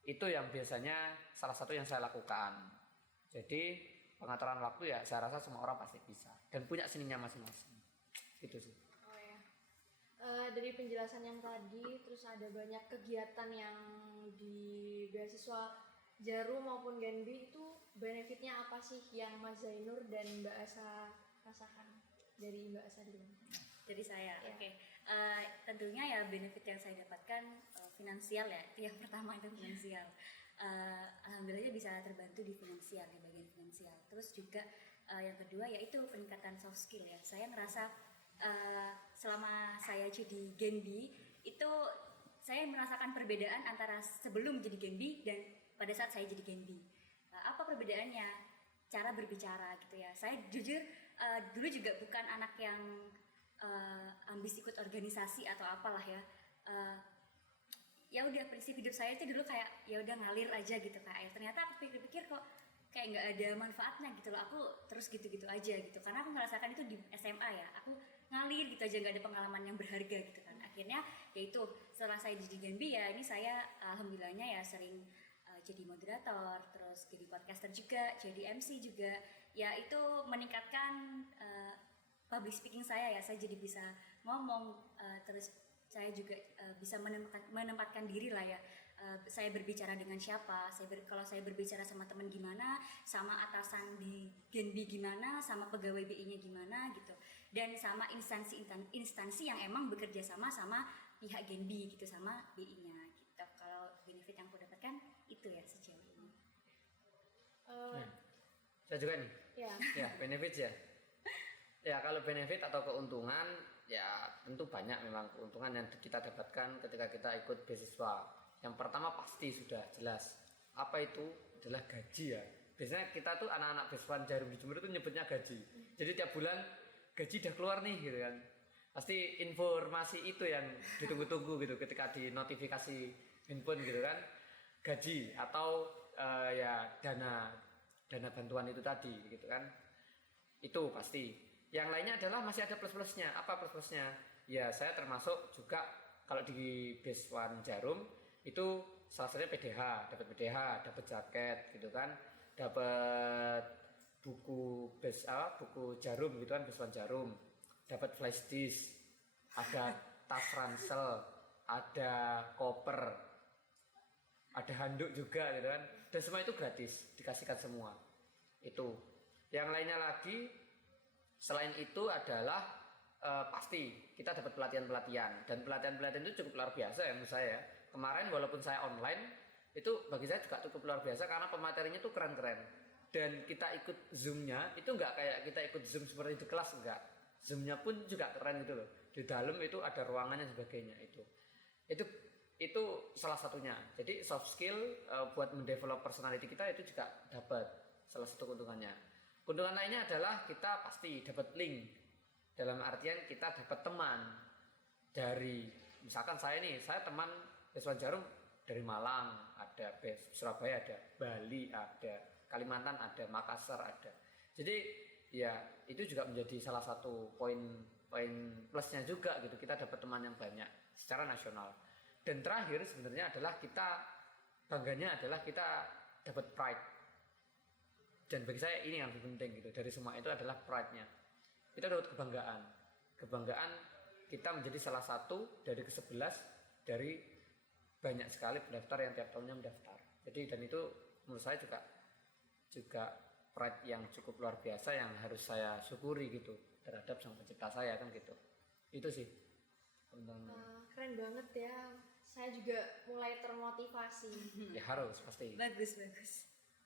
itu yang biasanya salah satu yang saya lakukan. Jadi pengaturan waktu ya saya rasa semua orang pasti bisa dan punya seninya masing-masing. Itu sih. Oh ya. Dari penjelasan yang tadi, terus ada banyak kegiatan yang di beasiswa Jarum maupun Genbi itu benefitnya apa sih yang Mas Zainur dan Mbak Asa rasakan? Dari Mbak Asa dulu. Dari saya, Ya. oke. Tentunya ya benefit yang saya dapatkan finansial ya, itu yang pertama itu finansial. Alhamdulillah bisa terbantu di finansial, di bagian finansial. Terus juga yang kedua yaitu peningkatan soft skill ya. Saya ngerasa selama saya jadi Genbi itu saya merasakan perbedaan antara sebelum jadi Genbi dan pada saat saya jadi Genbi. Apa perbedaannya? Cara berbicara gitu ya. Saya jujur dulu juga bukan anak yang ambis ikut organisasi atau apalah ya. Ya udah prinsip hidup saya itu dulu kayak ya udah ngalir aja gitu kayak air. Ternyata aku pikir-pikir kok kayak nggak ada manfaatnya gitu loh. Aku terus gitu-gitu aja gitu karena aku merasakan itu di SMA ya. Aku ngalir gitu aja, nggak ada pengalaman yang berharga gitu kan. Akhirnya yaitu setelah saya di Genbi ya ini saya alhamdulillahnya ya sering jadi moderator, terus jadi podcaster juga, jadi MC juga. Ya itu meningkatkan public speaking saya ya. Saya jadi bisa ngomong, terus saya juga bisa menempatkan diri lah ya. Saya berbicara dengan siapa, kalau saya berbicara sama teman gimana, sama atasan di Genbi gimana, sama pegawai BI-nya gimana gitu, dan sama instansi yang emang bekerja sama pihak Genbi gitu, sama BI-nya gitu. Kalau benefit yang aku dapatkan itu ya sejauh ini. Saya juga nih. Ya. Ya, benefit ya. Ya, kalau benefit atau keuntungan ya tentu banyak memang keuntungan yang kita dapatkan ketika kita ikut beasiswa. Yang pertama pasti sudah jelas. Apa itu? Adalah gaji ya. Biasanya kita tuh anak-anak beasiswa Jarum di Jember itu nyebutnya gaji. Jadi tiap bulan gaji udah keluar nih gitu kan. Pasti informasi itu yang ditunggu-tunggu gitu ketika di notifikasi handphone gitu kan. Gaji atau ya dana bantuan itu tadi gitu kan. Itu pasti. Yang lainnya adalah masih ada plus-plusnya. Apa plus-plusnya? Ya saya termasuk juga kalau di beasiswa Jarum itu salah satunya PDH, dapat jaket gitu kan, dapat buku buku Jarum gitu kan, beasiswa Jarum, dapat flash disk, ada tas ransel, ada koper, ada handuk juga gitu kan, dan semua itu gratis, dikasihkan semua. Itu. Yang lainnya lagi selain itu adalah pasti kita dapat pelatihan-pelatihan, dan pelatihan-pelatihan itu cukup luar biasa ya menurut saya. Kemarin walaupun saya online itu bagi saya juga cukup luar biasa karena pematerinya itu keren-keren, dan kita ikut zoomnya itu nggak kayak kita ikut zoom seperti di kelas, enggak, zoomnya pun juga keren gitu loh. Di dalam itu ada ruangannya sebagainya. Itu salah satunya. Jadi soft skill buat mendevelop personality kita itu juga dapat salah satu keuntungannya. Keuntungan lainnya adalah kita pasti dapat link, dalam artian kita dapat teman dari, misalkan saya teman beasiswa Jarum dari Malang, ada Surabaya, ada Bali, ada Kalimantan, ada Makassar, ada. Jadi ya itu juga menjadi salah satu poin plusnya juga gitu, kita dapat teman yang banyak secara nasional. Dan terakhir sebenarnya adalah kita bangganya adalah kita dapat pride. Dan bagi saya ini yang lebih penting gitu dari semua itu adalah pride-nya. Kita dapat kebanggaan kita menjadi salah satu dari ke-11 dari banyak sekali pendaftar yang tiap tahunnya mendaftar. Jadi dan itu menurut saya juga pride yang cukup luar biasa yang harus saya syukuri gitu terhadap sang pencipta saya kan gitu. Itu sih. Keren banget ya. Saya juga mulai termotivasi. Ya harus pasti. Bagus.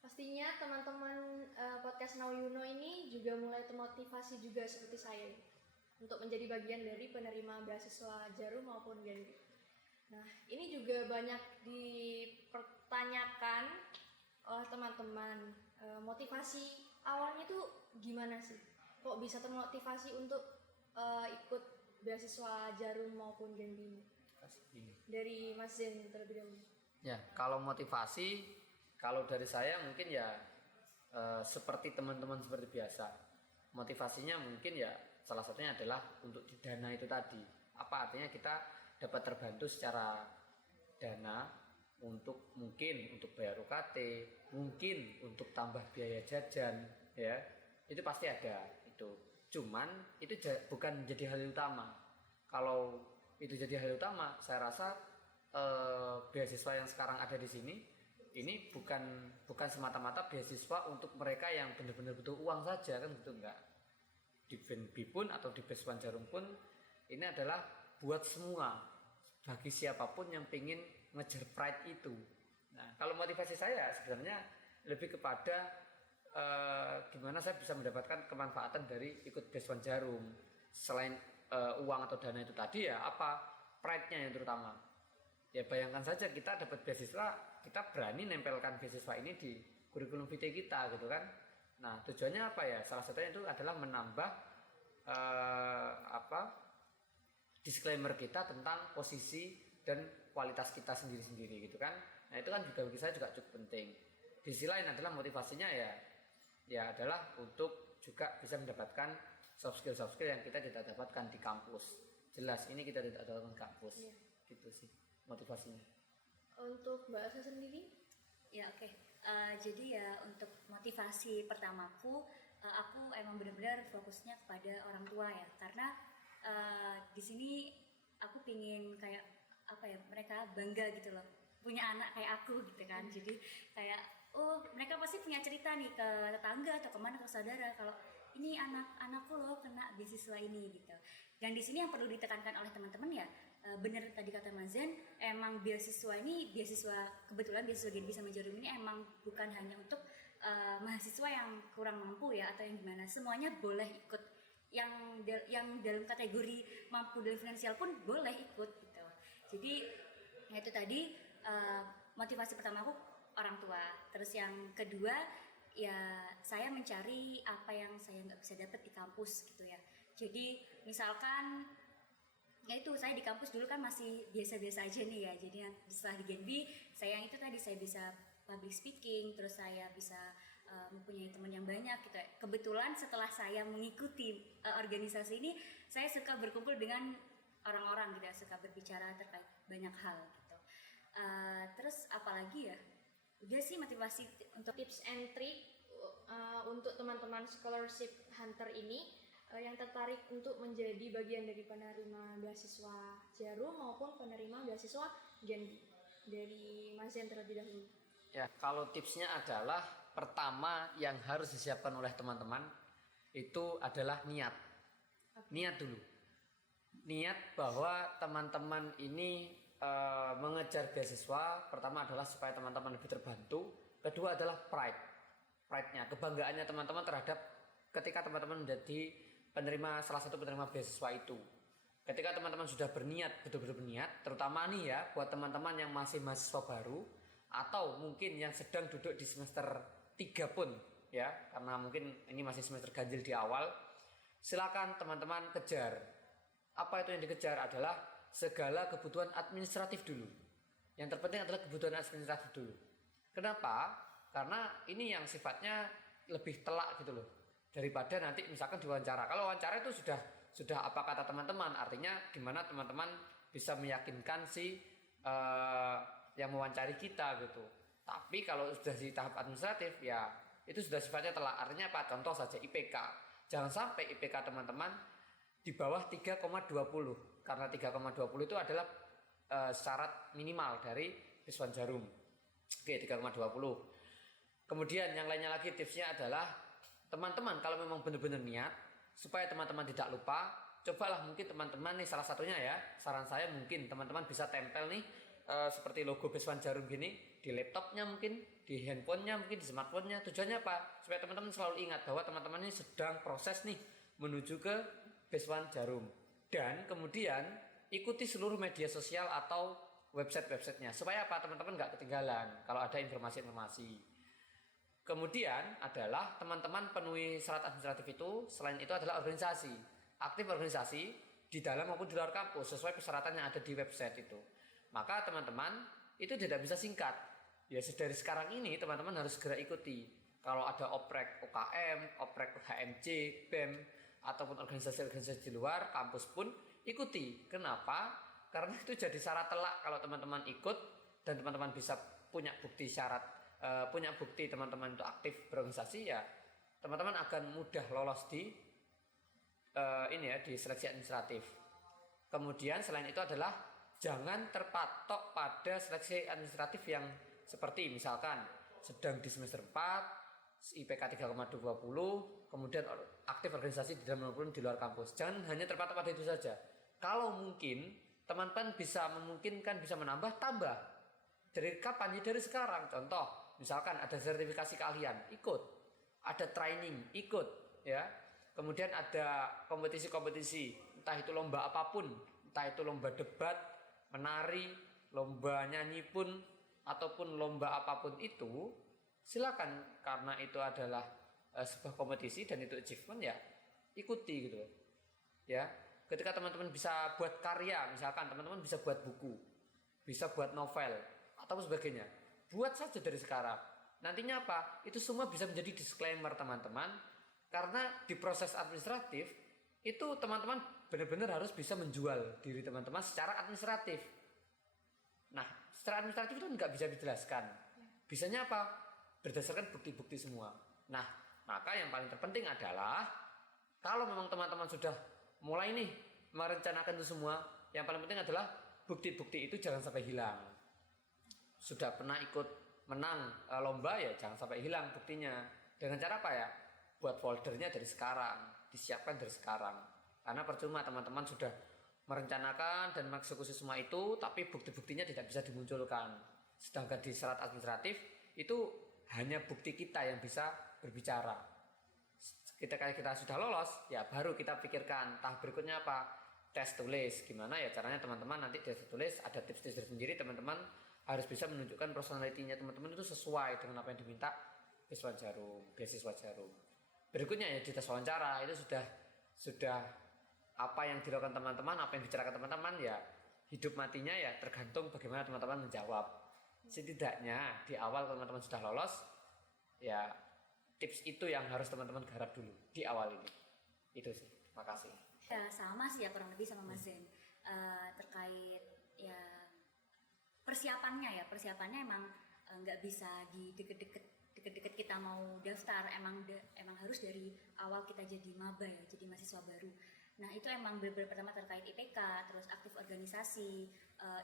Pastinya teman-teman podcast Now You Know ini juga mulai termotivasi juga seperti saya untuk menjadi bagian dari penerima beasiswa Jarum maupun Genbi. Nah, ini juga banyak dipertanyakan oleh teman-teman. Motivasi awalnya tuh gimana sih? Kok bisa termotivasi untuk ikut beasiswa Jarum maupun Genbi? Dari Mas Zen terlebih dahulu. Ya, kalau motivasi, kalau dari saya mungkin ya seperti teman-teman seperti biasa. Motivasinya mungkin ya salah satunya adalah untuk di dana itu tadi. Apa artinya kita dapat terbantu secara dana untuk mungkin untuk bayar UKT, mungkin untuk tambah biaya jajan, ya itu pasti ada itu. Cuman itu bukan jadi hal utama. Kalau itu jadi hal utama, saya rasa beasiswa yang sekarang ada di sini ini bukan semata-mata beasiswa untuk mereka yang benar-benar butuh uang saja kan gitu, enggak. Di Genbi pun atau di beasiswa Jarum pun ini adalah buat semua, bagi siapapun yang ingin ngejar pride itu. Nah, kalau motivasi saya sebenarnya lebih kepada gimana saya bisa mendapatkan kemanfaatan dari ikut beasiswa Jarum. Selain uang atau dana itu tadi ya apa pride-nya yang terutama. Ya bayangkan saja kita dapat beasiswa, kita berani nempelkan beasiswa ini di kurikulum vitae kita gitu kan. Nah, tujuannya apa ya? Salah satunya itu adalah menambah disclaimer kita tentang posisi dan kualitas kita sendiri-sendiri gitu kan. Nah itu kan juga bagi saya juga cukup penting. Di sisi lain adalah motivasinya ya adalah untuk juga bisa mendapatkan soft skill yang kita tidak dapatkan di kampus. Jelas ini kita tidak dapatkan di kampus. Iya. Gitu sih motivasinya. Untuk Mbak Asa sendiri? Ya oke. Jadi ya untuk motivasi pertamaku, aku emang benar-benar fokusnya kepada orang tua ya, karena di sini aku pingin kayak apa ya, mereka bangga gitu loh punya anak kayak aku gitu kan. Jadi kayak mereka pasti punya cerita nih ke tetangga atau kemana, ke saudara, kalau ini anakku loh kena beasiswa ini gitu. Dan di sini yang perlu ditekankan oleh teman-teman ya, bener tadi kata Mazen, emang beasiswa ini kebetulan beasiswa Genbi sama Jarum ini emang bukan hanya untuk mahasiswa yang kurang mampu ya atau yang gimana, semuanya boleh ikut. Yang dalam kategori mampu dalam finansial pun boleh ikut gitu. Jadi ya itu tadi motivasi pertama aku orang tua. Terus yang kedua ya saya mencari apa yang saya nggak bisa dapat di kampus gitu ya. Jadi misalkan ya itu, saya di kampus dulu kan masih biasa-biasa aja nih ya. Jadi setelah di Genbi saya yang itu tadi, saya bisa public speaking, terus saya bisa mempunyai teman yang banyak gitu ya. Kebetulan setelah saya mengikuti organisasi ini, saya suka berkumpul dengan orang-orang gitu ya, suka berbicara terkait banyak hal gitu. Terus apalagi ya, udah sih motivasi untuk Tips and trick untuk teman-teman scholarship hunter ini yang tertarik untuk menjadi bagian dari penerima beasiswa Jarum maupun penerima beasiswa Genbi. Dari Mas Zen terlebih dahulu. Ya, kalau tipsnya adalah pertama yang harus disiapkan oleh teman-teman itu adalah niat. Niat dulu. Niat bahwa teman-teman ini mengejar beasiswa, pertama adalah supaya teman-teman lebih terbantu. Kedua adalah pride-nya, kebanggaannya teman-teman terhadap ketika teman-teman menjadi salah satu penerima beasiswa itu. Ketika teman-teman sudah berniat, betul-betul berniat, terutama nih ya buat teman-teman yang masih mahasiswa baru atau mungkin yang sedang duduk di semester 3 pun ya, karena mungkin ini masih semester ganjil di awal, silakan teman-teman kejar. Apa itu yang dikejar adalah segala kebutuhan administratif dulu. Yang terpenting adalah kebutuhan administratif dulu. Kenapa? Karena ini yang sifatnya lebih telak gitu loh, daripada nanti misalkan diwawancara. Kalau wawancara itu sudah apa kata teman-teman, artinya gimana teman-teman bisa meyakinkan si yang mewawancari kita gitu. Tapi kalau sudah di tahap administratif ya itu sudah sifatnya telak. Artinya apa? Contoh saja IPK. Jangan sampai IPK teman-teman di bawah 3,20, karena 3,20 itu adalah syarat minimal dari beasiswa Jarum. Oke, 3,20. Kemudian yang lainnya lagi tipsnya adalah teman-teman kalau memang benar-benar niat supaya teman-teman tidak lupa, cobalah mungkin teman-teman nih, salah satunya ya, saran saya mungkin teman-teman bisa tempel nih seperti logo beasiswa Jarum gini di laptopnya, mungkin di handphonenya, mungkin di smartphone-nya. Tujuannya apa? Supaya teman-teman selalu ingat bahwa teman-teman ini sedang proses nih menuju ke beasiswa Jarum. Dan kemudian ikuti seluruh media sosial atau website-websitenya supaya apa? Teman-teman nggak ketinggalan kalau ada informasi-informasi. Kemudian adalah teman-teman penuhi syarat administratif itu. Selain itu adalah organisasi, aktif organisasi di dalam maupun di luar kampus sesuai persyaratan yang ada di website itu. Maka teman-teman itu tidak bisa singkat. Ya dari sekarang ini teman-teman harus segera ikuti. Kalau ada oprek UKM, oprek HMJ, BEM ataupun organisasi-organisasi di luar kampus pun ikuti. Kenapa? Karena itu jadi syarat telak kalau teman-teman ikut dan teman-teman bisa punya bukti teman-teman itu aktif berorganisasi, ya teman-teman akan mudah lolos di di seleksi administratif. Kemudian selain itu adalah jangan terpatok pada seleksi administratif yang seperti misalkan sedang di semester 4 IPK 3,20, kemudian aktif organisasi di dalam maupun di luar kampus. Jangan hanya terpatok pada itu saja. Kalau mungkin teman-teman bisa menambah, tambah. Dari kapan? Ya dari sekarang. Contoh, misalkan ada sertifikasi keahlian, ikut. Ada training, ikut, ya. Kemudian ada kompetisi-kompetisi, entah itu lomba apapun, entah itu lomba debat, menari, lomba nyanyi pun, ataupun lomba apapun itu, silakan, karena itu adalah sebuah kompetisi dan itu achievement, ya ikuti gitu, ya. Ketika teman-teman bisa buat karya, misalkan teman-teman bisa buat buku, bisa buat novel atau sebagainya, buat saja dari sekarang. Nantinya apa? Itu semua bisa menjadi disclaimer teman-teman, karena di proses administratif itu teman-teman benar-benar harus bisa menjual diri teman-teman secara administratif. Nah, secara administratif itu nggak bisa dijelaskan. Bisanya apa? Berdasarkan bukti-bukti semua. Nah, maka yang paling terpenting adalah kalau memang teman-teman sudah mulai nih merencanakan itu semua, yang paling penting adalah bukti-bukti itu jangan sampai hilang. Sudah pernah ikut menang lomba ya jangan sampai hilang buktinya. Dengan cara apa ya? Buat foldernya dari sekarang, disiapkan dari sekarang. Karena percuma teman-teman sudah merencanakan dan mengeksekusi semua itu, tapi bukti-buktinya tidak bisa dimunculkan. Sedangkan di syarat administratif itu hanya bukti kita yang bisa berbicara. Ketika kita sudah lolos, ya baru kita pikirkan tahap berikutnya apa? Tes tulis. Gimana ya caranya teman-teman nanti tes tulis ada tips-tips sendiri, teman-teman harus bisa menunjukkan personalitinya teman-teman itu sesuai dengan apa yang diminta beasiswa Jarum. Berikutnya ya di tes wawancara itu sudah apa yang dilakukan teman-teman, apa yang dibicarakan teman-teman ya hidup matinya ya tergantung bagaimana teman-teman menjawab. Setidaknya di awal teman-teman sudah lolos ya tips itu yang harus teman-teman garap dulu di awal ini. Itu sih. Makasih. Ya sama sih ya kurang lebih sama Mas Zen. Terkait ya persiapannya emang nggak bisa di deket-deket kita mau daftar, emang harus dari awal kita jadi maba ya, jadi mahasiswa baru. Nah itu emang benar-benar pertama terkait IPK, terus aktif organisasi,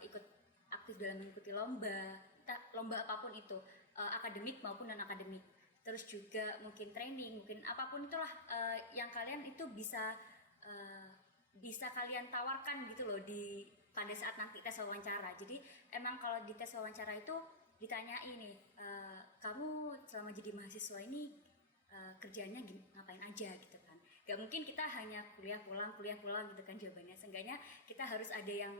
ikut aktif dalam mengikuti lomba apapun itu, akademik maupun non akademik. Terus juga mungkin training, mungkin apapun itulah yang kalian itu bisa kalian tawarkan gitu loh pada saat nanti tes wawancara. Jadi emang kalau di tes wawancara itu ditanya ini, kamu selama jadi mahasiswa ini kerjanya ngapain aja gitu kan. Gak mungkin kita hanya kuliah pulang gitu kan jawabannya. Seenggaknya kita harus ada yang,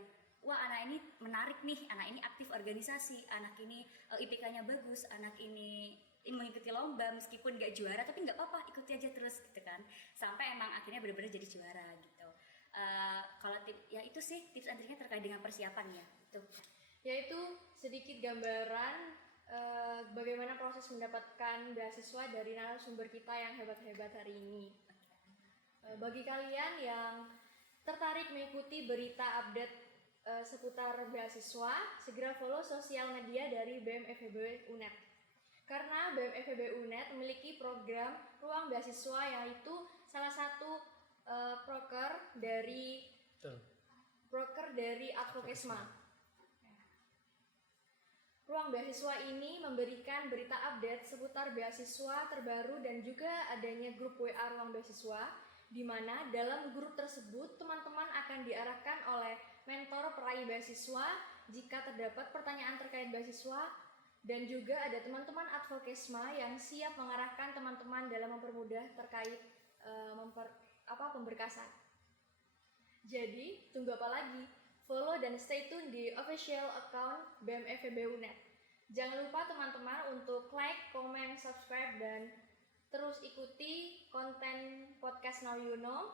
wah anak ini menarik nih, anak ini aktif organisasi, anak ini IPK-nya bagus, anak ini mengikuti lomba meskipun gak juara tapi gak apa-apa, ikuti aja terus gitu kan. Sampai emang akhirnya benar-benar jadi juara gitu. Kalau ya itu sih tips and triknya terkait dengan persiapan ya itu. Yaitu sedikit gambaran bagaimana proses mendapatkan beasiswa dari narasumber kita yang hebat-hebat hari ini. Bagi kalian yang tertarik mengikuti berita update seputar beasiswa, segera follow sosial media dari BEM FEB UNED. Karena BEM FEB UNED memiliki program ruang beasiswa, yaitu salah satu proker dari Advokesma. Ruang beasiswa ini memberikan berita update seputar beasiswa terbaru dan juga adanya grup WA ruang beasiswa, di mana dalam grup tersebut teman-teman akan diarahkan oleh mentor peraih beasiswa jika terdapat pertanyaan terkait beasiswa, dan juga ada teman-teman Advokesma yang siap mengarahkan teman-teman dalam mempermudah terkait pemberkasan. Jadi, tunggu apa lagi? Follow dan stay tune di official account BEM FEB UNED. Jangan lupa teman-teman untuk like, comment, subscribe, dan terus ikuti konten podcast Now You Know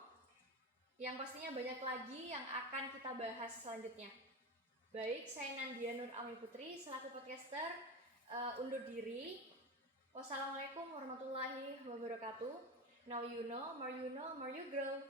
yang pastinya banyak lagi yang akan kita bahas selanjutnya. Baik, saya Nandia Nur Ami Putri selaku podcaster undur diri. Wassalamualaikum warahmatullahi wabarakatuh. Now you know, more you grow.